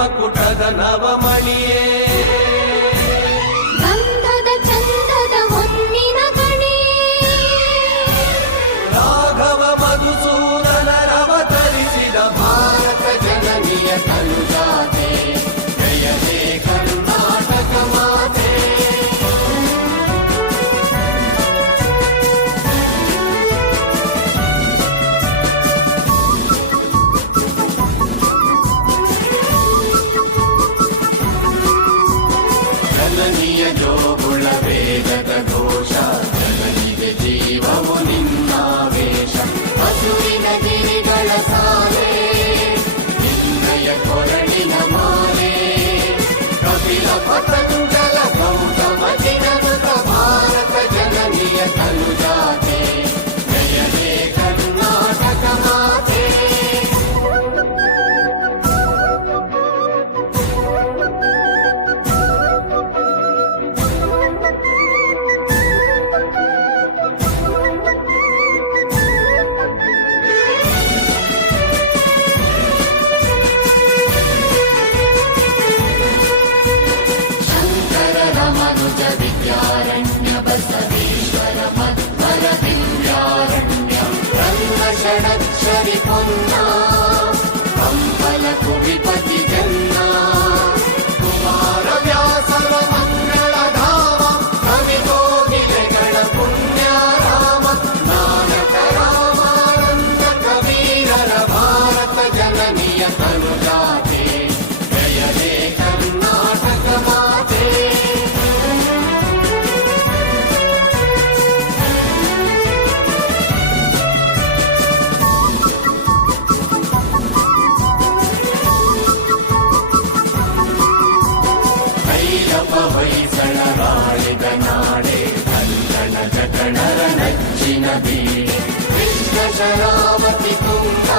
சிவகுடத நவமணியே పుణ్యజోగుల వేగత నది కృష్ణ శరావతి కుంభ